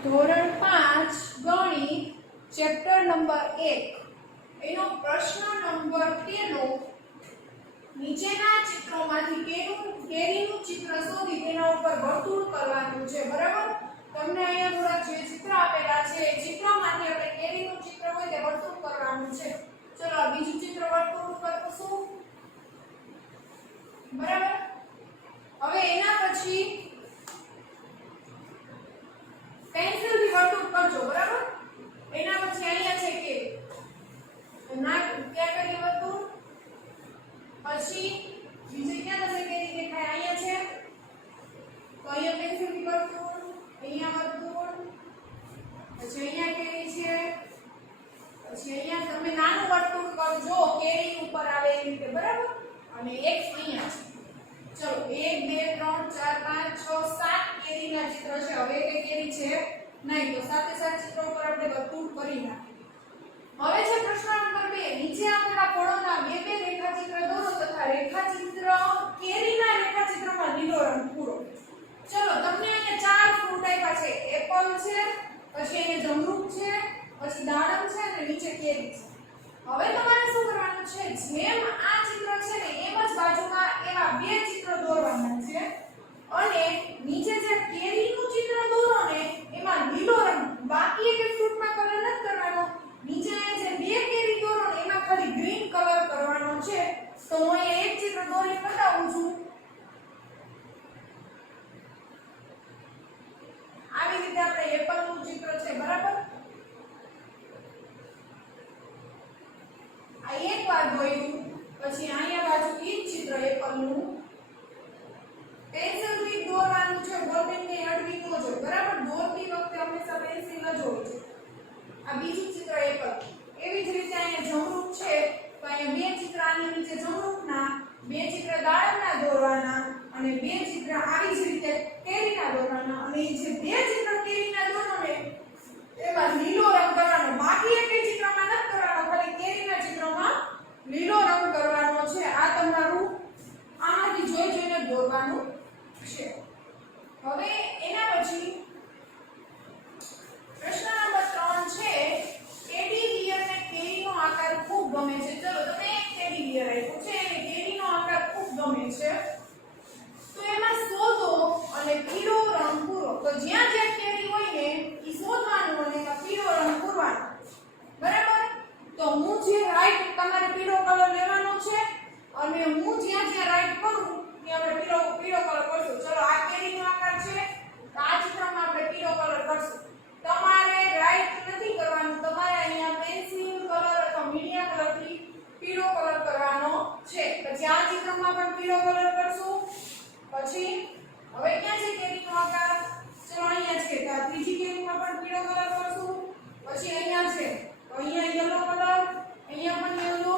ધોરણ 5 ગણિત chapter number 1 એનો પ્રશ્ન નંબર 13 નીચેના ચિત્રોમાંથી કેરીનું ચિત્ર શોધી તેના ઉપર વર્તુળ કરવાનું છે બરાબર તમને અહીંયા થોડા જે ચિત્ર આપેલા છે એ ચિત્રમાંથી આપણે કેરીનું ચિત્ર હોય તે વર્તુળ કરવાનું છે ચલો બીજું ચિત્ર વર્તુળ કરશું બરાબર હવે એના પછી પેન્સિલ થી વર્તુળ કરજો બરાબર એના પછી અહીંયા છે કે ના ક્યાં કરીએ વર્તુળ પછી બીજે ક્યાં થશે કેરી દેખાય અહીંયા છે તો અહીંયા પેન્સિલ થી વર્તુળ અહીંયા વર્તુળ પછી અહીંયા કેરી છે પછી અહીંયા તમે નાનું વર્તુળ કરજો કેરી ઉપર આવે એ રીતે બરાબર અને એક અહીંયા છે ચલો 1 2 3 4 5 6 7 કેરીના ચિત્ર છે હવે કે કેરી છે નહીં તો સાથે સાથે ચિત્રો ઉપર આપણે વર્તુળ કરી નાખીએ હવે છે પ્રશ્ન નંબર 2 નીચે આપેલા ફળોના બે બે રેખાચિત્ર દોરો તથા રેખાચિત્ર કેરીના રેખાચિત્રમાં લીલો રંગ પૂરો ચલો તમને અહીંયા ચાર ફ્રૂટ આપ્યા છે એપલ છે પછી અહીંયા જમરૂખ છે પછી દાડમ છે અને નીચે કેરી છે હવે તમારે શું કરવાનું છે જેમ આ ચિત્ર છે ને એમ જ બાજુમાં એવા બે ચિત્ર દોરવાના છે અને નીચે જે કેરીનું ચિત્ર દોરો ને એમાં લીલો રંગ બાકી એક ફ્રૂટમાં કલર નથી કરવાનો નીચે જે બે કેરી દોરો ને એમાં ખાલી ગ્રીન કલર કરવાનો છે તો હું અહીંયા એક ચિત્ર દોરી બતાવું છું આવી રીતે આપણે એપલનું ચિત્ર છે બરાબર આ એક વાર દોર્યું પછી અહીંયા બાજુ ઈ ચિત્ર એપલનું પેન્સિલ થી દોરવાનું છે બોલપેન ને અડવી ન જોઈએ બરાબર દોરતી વખતે હંમેશા પેન્સિલ ન જોવી જોઈએ આ બીજું ચિત્ર એપલ એવી જ રીતે અહીંયા જમરૂખ છે તો અહીંયા બે ચિત્ર આની નીચે જમરૂખના બે ચિત્ર દાડમના દોરવાના અને બે ચિત્ર આવી જ રીતે કેરીના દોરવાના અને જે બે ચિત્ર કેરીના દોરો ને એમાં લીલો રંગ કરવાનો બાકી એક ચિત્રમાં નથી કરવાનો ખાલી કેરીના ચિત્રમાં લીલો રંગ કરવાનો છે આ તમારું આમાંથી જોઈ જોઈને દોરવાનું છે હવે એના પછી પ્રશ્ન નંબર 3 છે ટેડી બિયરને કેરીનો આકાર ખૂબ ગમે છે ચલો તમે એક ટેડી બિયર આપ્યું છે અને કેરીનો આકાર ખૂબ ગમે છે તો એમાં શોધો અને પીળો રંગ પૂરો તો જ્યાં જ્યાં કેરી હોય ને એ શોધવાનું અને એમાં પીળો રંગ પૂરવાનો બરાબર તો હું જે રાઈટ તમારે પીળો કલર લેવાનો છે અને હું જ્યાં જ્યાં રાઈટ કરું ત્યાં આપણે પીળો કલર કરશું ચલો આ કેરીનો આકાર છે તો આ ચિત્રમાં આપણે પીળો કલર કરશું તમારે રાઈટ નથી કરવાનું તમારે અહીંયા પેન્સિલ કલર અથવા મીડિયા કલરથી પીળો કલર કરવાનો છે પછી આ ચિત્રમાં પણ પીળો કલર કરશું પછી હવે ક્યાં છે કેરીનો આકાર ચલો અહીંયા છે તો આ ત્રીજી કેરીમાં પણ પીળો કલર કરશું પછી અહીંયા છે તો અહીંયા યલો કલર અહીંયા પણ યલો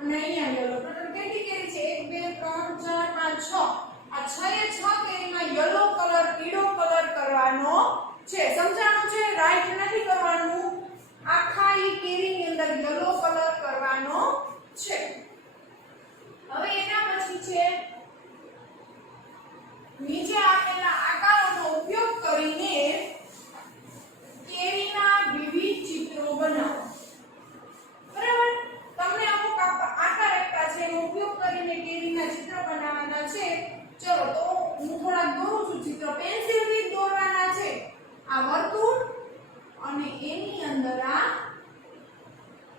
અને અહીંયા યલો ટોટલ કેટલી કેરી છે 1 2 3 4 5 6 આ 6 એ 6 કેરીમાં યલો કલર પીળો કલર કરવાનો છે સમજાણું છે રાઈટ નથી કરવાનું આખા ઈ કેરીની અંદર યલો કલર કરવાનો છે હવે એના પછી છે નીચે આપેલા આકારોનો ઉપયોગ કરીને કેરીના વિવિધ ચિત્રો બનાવો બરાબર તમને અમુક આકાર આપ્યા છે એનો ઉપયોગ કરીને કેરીના ચિત્ર બનાવવાના છે ચલો તો હું થોડા દોરું છું ચિત્ર પેન્સિલ થી દોરવાના છે આ વર્તુળ અને એની અંદર આ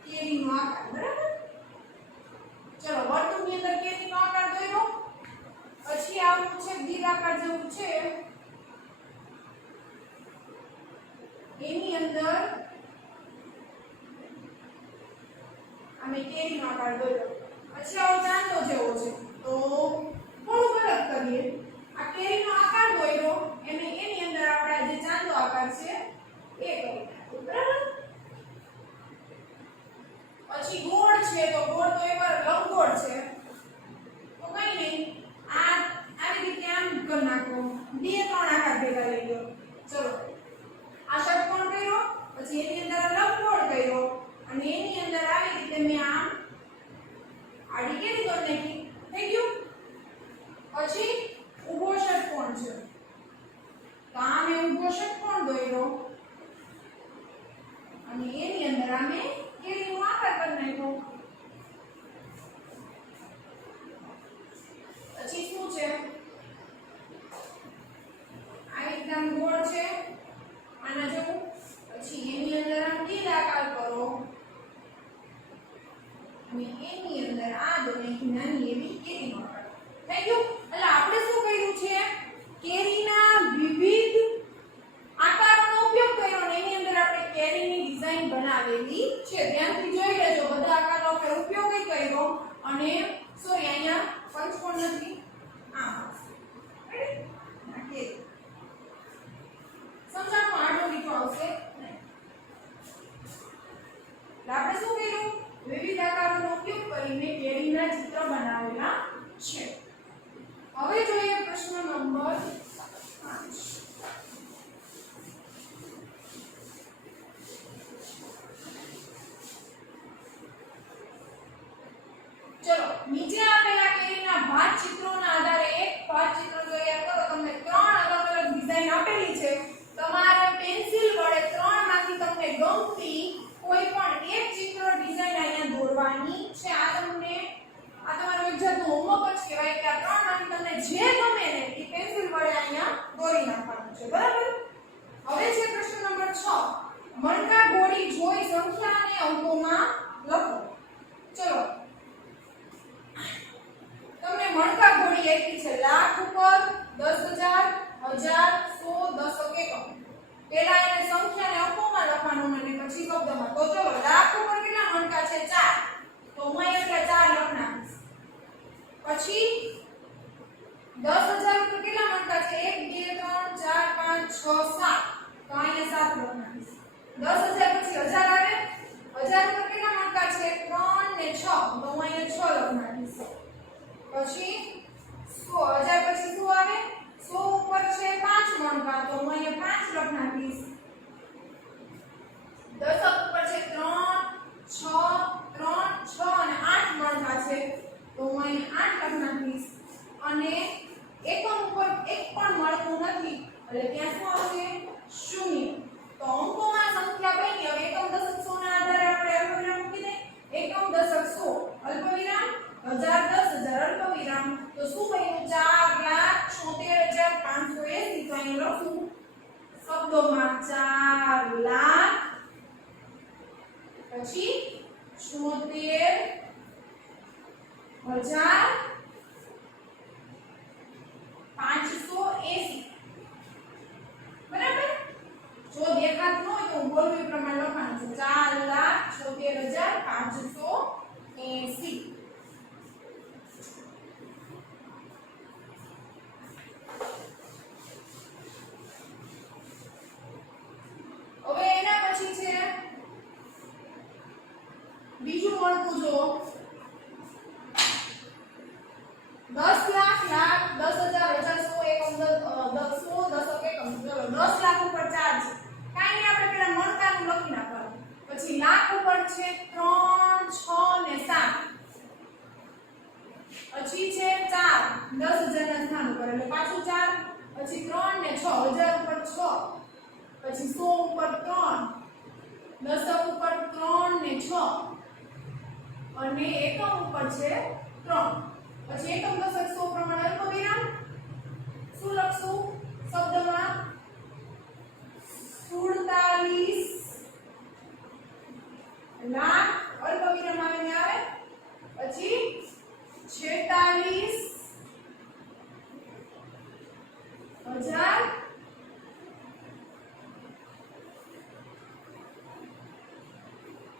કેરીનો આકાર બરાબર ચલો વર્તુળની અંદર કેરીનો આકાર દોર્યો પછી આવું છે દીર્ઘાકાર જેવું છે એની અંદર અમે કેરીનો આકાર દોર્યો પછી આવો ચાંદો જેવો છે તો થોડું અલગ કરીએ આ કેરીનો આકાર દોર્યો અને એની અંદર આપણે જે ચાંદો આકાર છે એ કરી નાખીએ બરાબર પછી ગોળ છે તો ગોળ તો એકવાર લંબગોળ છે તો કઈ નહીં આ આવી રીતે આમ કરી નાખો બે ત્રણ આકાર ભેગા લઈ લો ચલો આ ષટકોણ કર્યો પછી એની અંદર લંબગોળ કર્યો અને એની અંદર આવી રીતે મેં આમ આડી કેરી દોરી નાખી થઈ ગયું પછી ઊભો ષટકોણ છે તો આમે ઊભો ષટકોણ દોર્યો મણકા ઘોડી જોઈ સંખ્યા અને અંકોમાં લખો. ચલો તમને મણકા ઘોડી આપી છે લાખ ઉપર 10,000 1000 100 દશક એકમ. પહેલા એને સંખ્યા અને અંકોમાં લખવાનું અને પછી શબ્દમાં. તો ચલો લાખ ઉપર કેટલા મણકા છે? 4. તો હું અહીંયા 4 લખ નાખીશ. પછી 10,000 ઉપર કેટલા મણકા છે? 1 2 3 4 5 6 7. તો અહીંયા 7 લખ નાખીશ. 10,000 પછી 1000 આવે. 1000 ઉપર કેટલા મણકા છે? 3 ને 6. તો હું અહીંયા 6 લખ નાખીશ. પછી 100 1000 પછી શું આવે? 100 ઉપર છે 5 મણકા. તો હું અહીંયા 5 લખ નાખીશ. દશક ઉપર છે 3 6 અને 8 મણકા છે. તો હું અહીંયા 8 લખ નાખીશ. અને એકમ ઉપર એક પણ મળતું નથી એટલે ત્યાં શું આવશે? 0. તો અંકોમાં સંખ્યા બની. હવે એકમ દશક 100 ના આધારે આપણે અલ્પવિરામ મૂકી દઈએ. એકમ દશક 100 અલ્પવિરામ 1000 10,000 અલ્પવિરામ. તો શું બન્યું? 4,76,580. તો અહીં લખું શબ્દોમાં 4,00,000 પછી 76,580. બરાબર? જો દેખાતું ન હોય તો હું બોલું એ પ્રમાણે લખવાનું છે. 4,76,580. હવે એના પછી છે બીજું મળતું જો 10 લાખ લાખ 10,000 10,100 એકમ 100 દશક એકમ. ચલો 10 લાખ ઉપર 4 છે. કાઈ નહીં આપણે પેલા મણકાનું લખી નાખવાનું. પછી લાખ ઉપર છે 3 6 ને 7. પછી છે 4 10,000 ના સ્થાન ઉપર એટલે પાછું 4. પછી 3 ને 6 1000 ઉપર 6. પછી 100 ઉપર 3 દશક ઉપર 3 ને 6 અને એકમ ઉપર છે 3. પછી એકમ દશક 100 પ્રમાણે અલ્પવિરામ શું લખશું શબ્દમાં? 47 લાખ અલ્પવિરામ આવીને આવે. પછી 46,000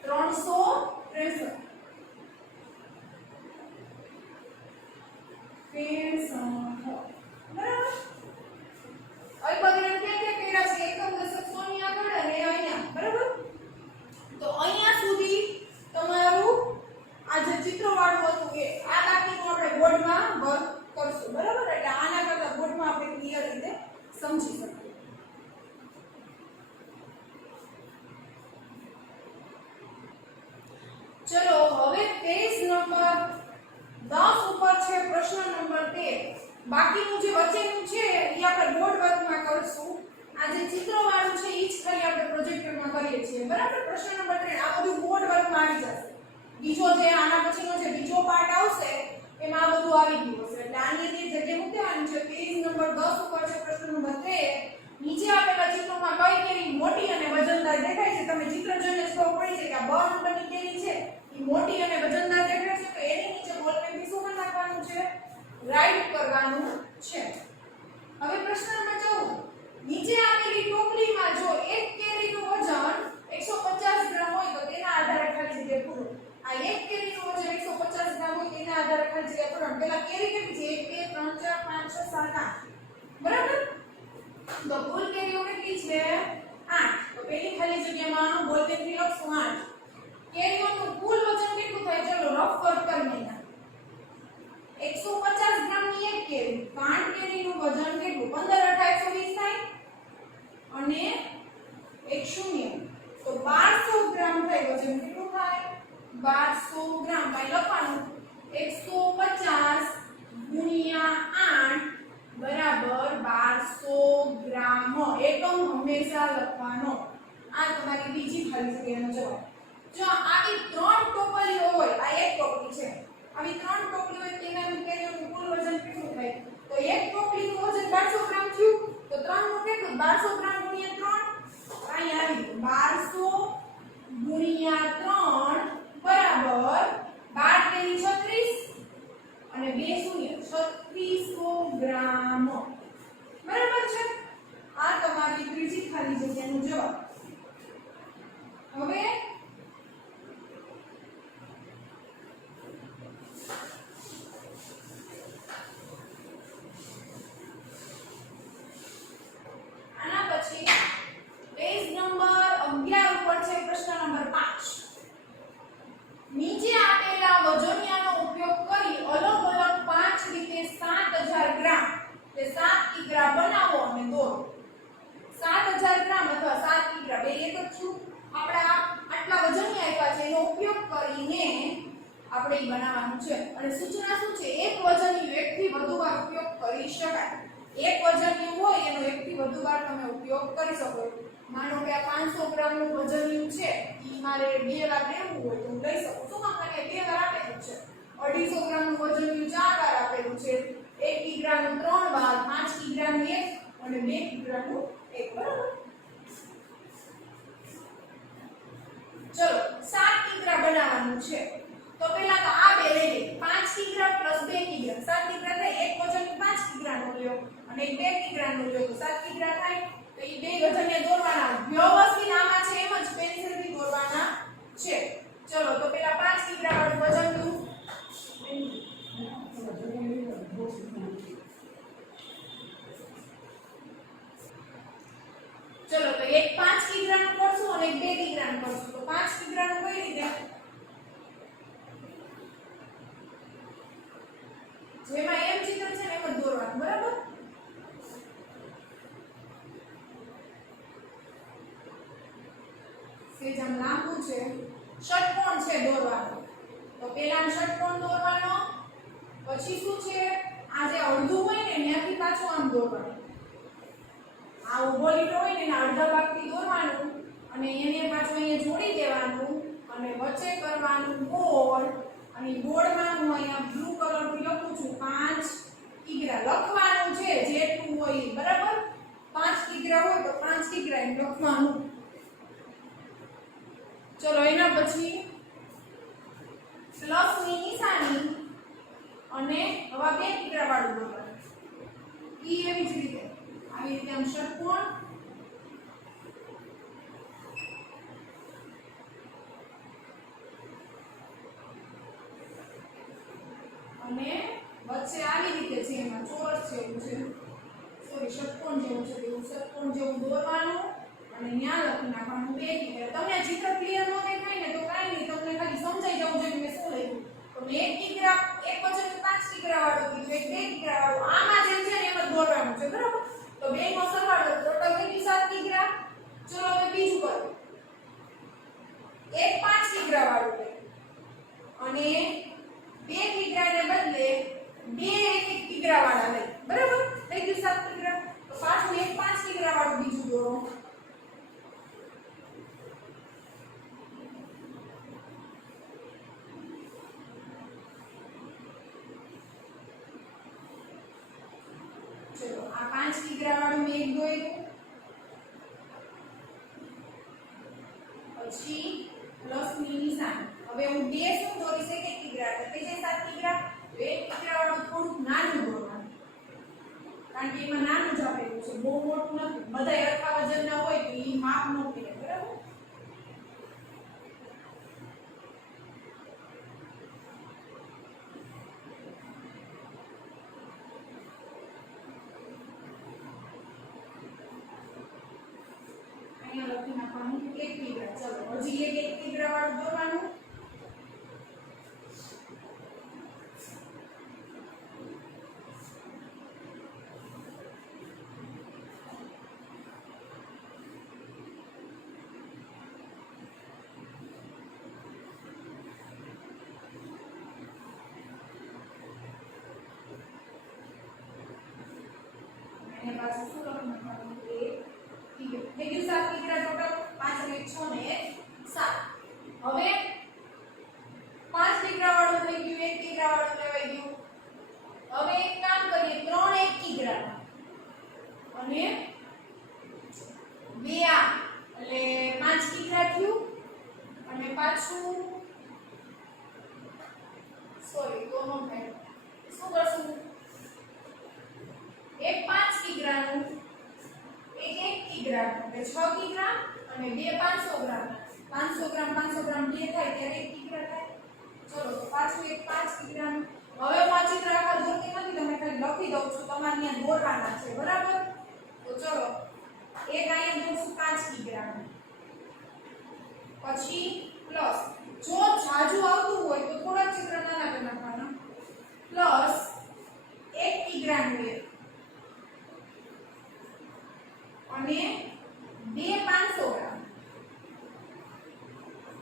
363. બરાબર? અલ્પવિરામ ક્યાં ક્યાં કર્યા છે? એકમ દશક 100 ની આગળ અને અહીંયા. બરાબર? તો અહીંયા સુધી તમારું આ જે ચિત્રવાળું હતું એ આ દાખલાનું આપણે બોર્ડમાં વર્ક કરશું. બરાબર? એટલે આના કરતા બોર્ડમાં આપણે ક્લિયર રીતે સમજી શકીએ. ચલો હવે પેજ નંબર 10 ઉપર છે પ્રશ્ન નંબર 13. બાકીનું જે વચ્ચેનું છે એ આપણે બોર્ડ વર્કમાં કરશું. આ જે ચિત્રવાળું છે એ જ ખાલી આપણે પ્રોજેક્ટરમાં કરીએ છીએ. બરાબર? પ્રશ્ન નંબર 13 આ બધું બોર્ડ વર્કમાં આવી જશે. બીજો જે આના પછીનો જે બીજો પાર્ટ આવશે એમાં આ બધું આવી ગયું હશે. એટલે આની અંદર જગ્યા મૂકી દેવાની છે. પેજ નંબર 10 ઉપર છે પ્રશ્ન નંબર 13. નીચે આપેલા ચિત્રોમાં કઈ કેરી મોટી અને વજનદાર દેખાય છે? તમે ચિત્ર જોઈને ખબર પડી છે કે આ બ નંબરની કેરી છે એ મોટી અને વજનદાર દેખાય છે. તો એની નીચે બોલપેનથી શું નાખવાનું છે? રાઈટ કરવાનું છે. હવે પ્રશ્ન નંબર 14. નીચે આપેલી ટોપલીમાં જો એક કેરીનું વજન 150 ગ્રામ હોય તો તેના આધારે ખાલી જગ્યા પૂરો. આ એક કેરીનું વજન 150 ગ્રામ હોય તેના આધારે ખાલી જગ્યા પૂરો. પેલા કેરી કેટલી છે? 1 2 3 4 5 6 7 8. બરાબર? તો કુલ કેરીઓ કેટલી છે? 8. તો પેલી ખાલી જગ્યામાં બોલપેનથી લખશું 8. કેરીઓનું કુલ વજન કેટલું થાય? ચલો રફ વર્ક કરી નાખીએ. 150 ગ્રામની એક કેરી. તો 8 કેરીનું વજન કેટલું? 15 8 120 થાય અને 1 0 તો 1200 ગ્રામ થાય. વજન કેટલું થાય? 1200 ગ્રામ. ભાઈ લખવાનું 150 ગુણ્યા 8 બરાબર 1200 ગ્રામ. એકમ હંમેશા લખવાનો. આ તમારી બીજી ખાલી જગ્યાનો જવાબ. જો આવી 3 ટોપલીઓ હોય, આ એક ટોપલી છે, આવી 3 ટોપલી હોય તેના કેરીઓનું કુલ વજન કેટલું થાય? તો એક ટોપલીનું વજન 1200 ગ્રામ થયું. તો 3 નું કેટલું? 1200 ગ્રામ ગુણ્યા 3 અહીં આવી ગયું 1200 જગ્યાનો જવાબ. હવે આના પછી પેજ નંબર 11 ઉપર છે પ્રશ્ન નંબર 5. નીચે આપેલા વજનિયાનો ઉપયોગ કરી અલગ અલગ 5 રીતે 7000 ગ્રામ એટલે 7 કિગ્રા બનાવો અને દોરો. 7000 ગ્રામ અથવા 7 કિગ્રા બે એક જ છું. આપણા આટલા વજનિયા આપ્યા છે એનો ઉપયોગ કરીને આપણે ઈ બનાવવાનું છે. અને સૂચના શું છે? એક વજનિયું એકથી વધુ વાર ઉપયોગ કરી શકાય. એક વજનિયું હોય એનો એકથી વધુ વાર તમે ઉપયોગ કરી શકો. માનો કે આ 500 ગ્રામનું વજનિયું છે ઈ મારે 2 વાર લેવું હોય તો હું લઈ શકું. શું કામ? કારણ કે 2 વાર આપેલું છે. 250 ગ્રામનું વજનિયું 4 વાર આપેલું છે. 1 કિગ્રાનું 3 વાર, 5 કિગ્રાનું 1 અને 2 કિગ્રાનું 1. બરાબર? ચલો 7 કિગ્રા બનાવવાનું છે. તો પહેલા તો આ બે લઈ લઈએ. 5 કિગ્રા પ્લસ 2 કિગ્રા 7 કિગ્રા થાય. એક વજન 5 કિગ્રાનો લ્યો અને 2 કિગ્રાનો લ્યો તો 7 કિગ્રા થાય. તો એ બે વજનને દોરવાના. વ્યવસ્થિત આમાં છે એમ જ પેન્સિલથી દોરવાના છે. ચલો તો પહેલા 5 કિગ્રા વાળું વજન દઉં. ચલો તો એક 5 કિગ્રાનું કરશું અને એક 2 કિગ્રાનું કરશું. તો 5 કિગ્રાનું કઈ રીતે? જેમાં એમ ચિત્ર છે ને એમ જ દોરવાનું. બરાબર? સેજ આમ લાંબુ છે. ષટકોણ છે દોરવાનો. તો પહેલા ષટકોણ દોરવાનો. પછી શું છે? આ જે અડધું હોય ને ત્યાંથી પાછું આમ દોરવાનું. આ ઉભો લીટો હોય ને એના અડધા ભાગથી દોરવાનું અને એને પાછું અહીંયા જોડી દેવાનું અને વચ્ચે કરવાનું ગોળ. અને ગોળમાં હું અહીંયા બ્લુ કલરથી લખું છું 5 કિગ્રા. લખવાનું છે જેટલું હોય એ. બરાબર? 5 કિગ્રા હોય તો 5 કિગ્રા એમ લખવાનું. ચલો એના પછી પ્લસની નિશાની અને હવે 2 કિગ્રા વાળું દોરવાનું. ઈ એવી જ રીતે આવી રીતે આમ ષટકોણ અને વચ્ચે આવી રીતે છે એમાં ચોરસ જેવું છે. સોરી ષટકોણ જેવું છે. એવું ષટકોણ જેવું દોરવાનું અને ન્યા લખી નાખવાનું 2 કિગ્રા. તમને ચિત્ર ક્લિયર ન દેખાય ને તો કાંઈ નહીં, તમને ખાલી સમજાઈ જવું જોઈએ મેં શું લખ્યું. તો 1 કિગ્રા એક વજન 5 કિગ્રા વાળું કીધું, એક 2 કિગ્રા વાળું. આમાં જેમ છે ને એમ જ દોરવાનું છે. બરાબર? તો બેનો સરવાળો ટોટલ કેટલી 7 કિગ્રા. ચલો હવે બીજું કરો. એક 5 કિગ્રા વાળું લે અને 2 કિગ્રાને બદલે 2 1 કિગ્રા વાળા લે. બરાબર? થઈ ગયું 7 કિગ્રા. તો પાછું એક 5 કિગ્રા વાળું બીજું દોરો. ચલો આ 5 કિગ્રા વાળું મેં એક દોર્યું. પછી પ્લસની નિશાની. હવે હું 2 શું દોરીશ? 1 કિગ્રા. તો થઈ જાય 7 કિગ્રા. 1 કિગ્રા વાળું થોડુંક નાનું દોરવાનું. કારણ કે એમાં નાનું જ આપેલું છે, બહુ મોટું નથી. બધા સરખા વજનના હોય તો એ માપ ન પડે. બરાબર? અહીંયા લખી નાખવાનું 1 કિગ્રા. ચલો હજી એક 1 કિગ્રા વાળું દોરવાનું. અને પાછું શું લખી નાખવાનું? 1 કિગ્રા. થઈ ગયું 7 કિગ્રા ટોટલ. 5 અને 6 ને 7. હવે 5 કિગ્રા વાળું થઈ ગયું. 1 કિગ્રા વાળું લેવાઈ ગયું. હવે એક કામ કરીએ. 3 1 કિગ્રા અને 2 આ એટલે 5 કિગ્રા થયું. અને પાછું સોરી તો નો થાય. શું કરશું? એક 5 કિગ્રાનું 6 કિગ્રા અને 2 500 ગ્રામ 500 ગ્રામ 2 થાય ત્યારે 1 કિગ્રા થાય ચલો તો પાછું એક 5 કિગ્રા હવે હું આ ચિત્ર આકાર દોરતી નથી તમે ખાલી લખી દઉં છું તમારે અહીંયા દોરવાના છે બરાબર તો ચલો એક અહીંયા દોરશું 5 કિગ્રા પછી પ્લસ જો જાજુ આવતું હોય તો થોડા ચિત્ર નાના કરી નાખવાના પ્લસ 1 કિગ્રા નું અને 2 500 ગ્રામ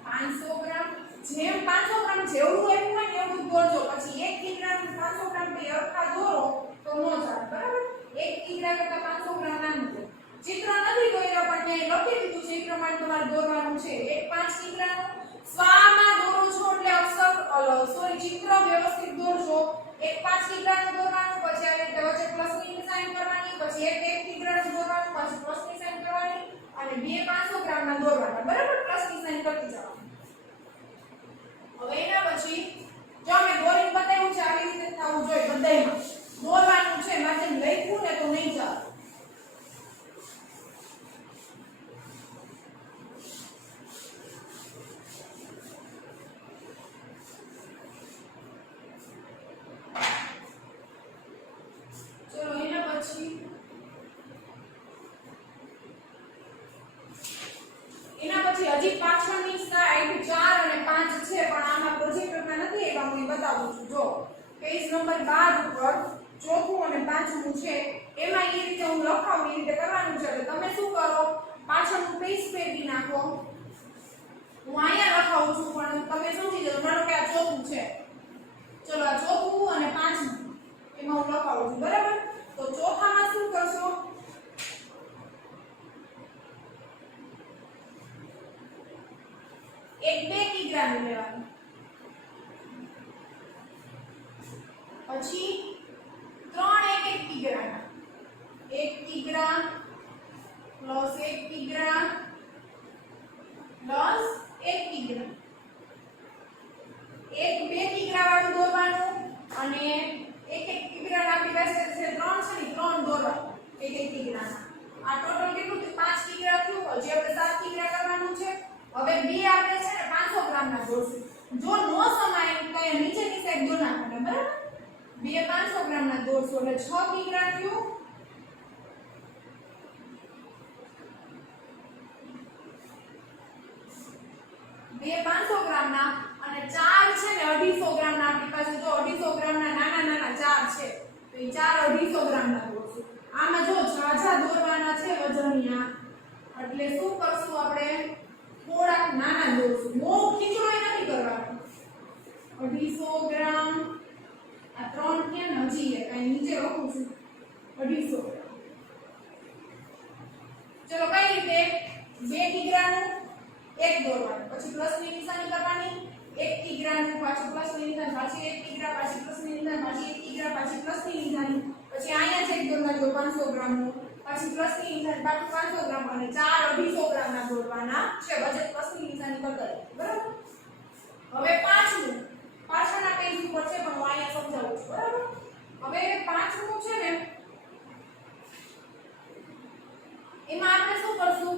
500 ગ્રામ જેમ 500 ગ્રામ જેવડું આપ્યું હોય ને એવું દોરજો પછી 1 કિગ્રા 500 ગ્રામ બે અડધા દોરો તો નો ચાલે બરાબર 1 કિગ્રા કરતા 500 ગ્રામ નાનું છે ચિત્ર નથી દોર્યા પણ મેં લખી દીધું છે એ પ્રમાણે તમારે દોરવાનું છે 1 5 કિગ્રાનું સ્વામાં દોરો છો એટલે અક્ષર સોરી ચિત્ર વ્યવસ્થિત દોરજો 1 5 કિગ્રાનું દોરવાનું પછી આ રીતે વચ્ચે પ્લસની નિશાન કરવાની પછી 1 કિગ્રાનું દોરવાનું પછી પ્લસની નિશાન કરવાની અને 2 500 ગ્રામના દોરવાના બરાબર પ્લસની નિશાન કરતી જવાનું હવે એના પછી જો મેં દોરીને બતાવ્યું છે આવી રીતે થવું જોઈએ બધાયમાં દોરવાનું છે મારે લખ્યું ને તો નહીં ચાલે હજી પાછળની સાઈડ 4 અને 5 છે પણ આમાં પ્રોજેક્ટરમાં નથી એવા હું બતાવું છું જો પેજ નંબર 12 ઉપર ચોથું અને પાંચમું છે એમાં એ રીતે હું લખાવું એ રીતે કરવાનું છે એટલે તમે શું કરો પાછળનું પેજ ફેરવી નાખો હું અહીંયા લખાવું છું પણ તમે સમજી જજો માનો કે આ ચોથું છે ચલો આ ચોથું અને પાંચમું એમાં હું લખાવું છું બરાબર તો ચોથામાં શું કરશો એક 2 કિગ્રા નું લેવાનું પછી 3 1 કિગ્રા 1 કિગ્રા પ્લસ 1 કિગ્રા પ્લસ 1 કિગ્રા એક 2 કિગ્રા વાળું દોરવાનું અને 1 કિગ્રા આપણી પાસે છે 3 છે ને 3 દોરવાનું 1 કિગ્રા આ ટોટલ કેટલું છે 5 કિગ્રા થયું હજી આપણે 7 કિગ્રા કરવાનું છે હવે બી આપણે છે ને 500 ગ્રામ ના દોરશું જો નો સમાય તો નીચેની સાઈડ દોર નાખવાના બરાબર બે 500 ગ્રામ ના દોરશું એટલે 6 કિગ્રા થયું બે 500 ગ્રામ ના અને 4 છે ને 250 ગ્રામ ના આપણી પાસે જો 250 ગ્રામ ના નાના નાના 4 છે તો એ 4 250 ગ્રામ ના દોરશું આમાં જો ઝાઝા દોરવાના છે વજનિયા એટલે શું કરશું આપણે થોડા નાના દોરશું બહુ ખીચડો નથી કરવાનો 250 ગ્રામ આ 3 કે હજી એક અહીં નીચે લખું છું 250 ગ્રામ ચલો કઈ રીતે 2 કિગ્રાનું એક દોરવાનું પછી પ્લસની નિશાની કરવાની 1 કિગ્રાનું પાછું પ્લસની નિશાની પાછી 1 કિગ્રા પાછી પ્લસની નિશાની પાછી 1 કિગ્રા પાછી પ્લસની નિશાની પછી અહીંયા ચેક દોરવાનો 500 ગ્રામનું પછી પ્લસની નિશાની પાછું 500 ગ્રામ અને 4 250 ગ્રામ ના દોરવાના છે બજેટ પ્લસની નિશાની કરતા બરાબર હવે પાંચમું પાછળના પેજ ઉપર છે પણ હું અહીંયા સમજાવું છું બરાબર હવે પાંચમું છે ને એમાં આપણે શું કરશું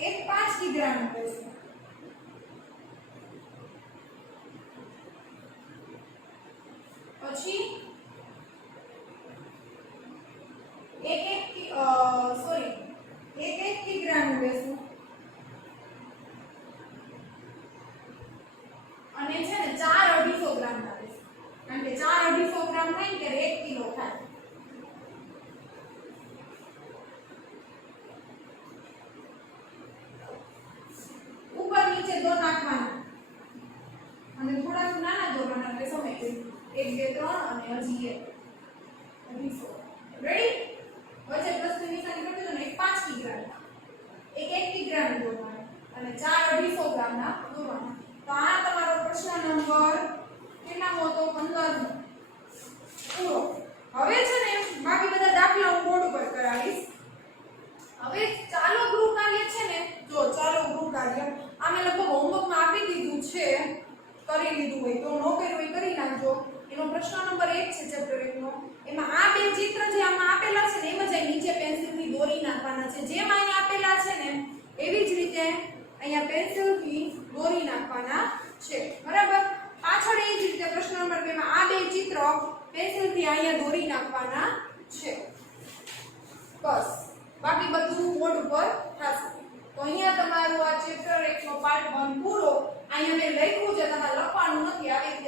એક 5 કિગ્રાનું લેશું પછી એક કિગ્રાનું લેશું અને છે ને 4 250 ગ્રામ ના લેશું કારણ કે 4 250 ગ્રામ થાય ને ત્યારે 1 કિલો થાય ઉપર નીચે દો નાખવાના અને થોડાક નાના દોરવાના એટલે સમય 1 2 3 અને હજી 1 250 રેડી વચ્ચે પ્લસની નિશાની કરી દો ને 5 કિગ્રા એક 1 કિગ્રા નું દોરવાનું અને 4 250 ગ્રામ ના દોરવાના તો આ તમારો પ્રશ્ન નંબર કેટલામો હતો 15 પૂરો હવે છે ને બાકી બધા દાખલા હું બોર્ડ ઉપર કરાવીશ હવે ચાલો ગૃહ કાર્ય છે ને જો ચાલો ગૃહ કાર્ય આમે લગભગ હોમવર્કમાં આપી દીધું છે કરી લીધું હોય તો નો કર્યું હોય કરી નાખજો એનો પ્રશ્ન નંબર 1 છે ચેપ્ટર 1 નો એમાં આ બે ચિત્ર જે આમાં આપેલા છે ને એમ જ નીચે પેન્સિલથી દોરી નાખવાના છે. જેમ અહીંયા આપેલા છે ને એવી જ રીતે અહીંયા પેન્સિલથી દોરી નાખવાના છે. બરાબર. પાછળ એ જ રીતે પ્રશ્ન નંબર 2 માં આ બે ચિત્રો પેન્સિલથી અહીંયા દોરી નાખવાના છે. બસ. બાકી બધું બોર્ડ ઉપર થશે. તો અહીંયા તમારું આ ચેપ્ટર 1 નો પાર્ટ 1 પૂરો. અહીંયા મેં લખ્યું છે, તમારે લખવાનું નથી. આવી રીતે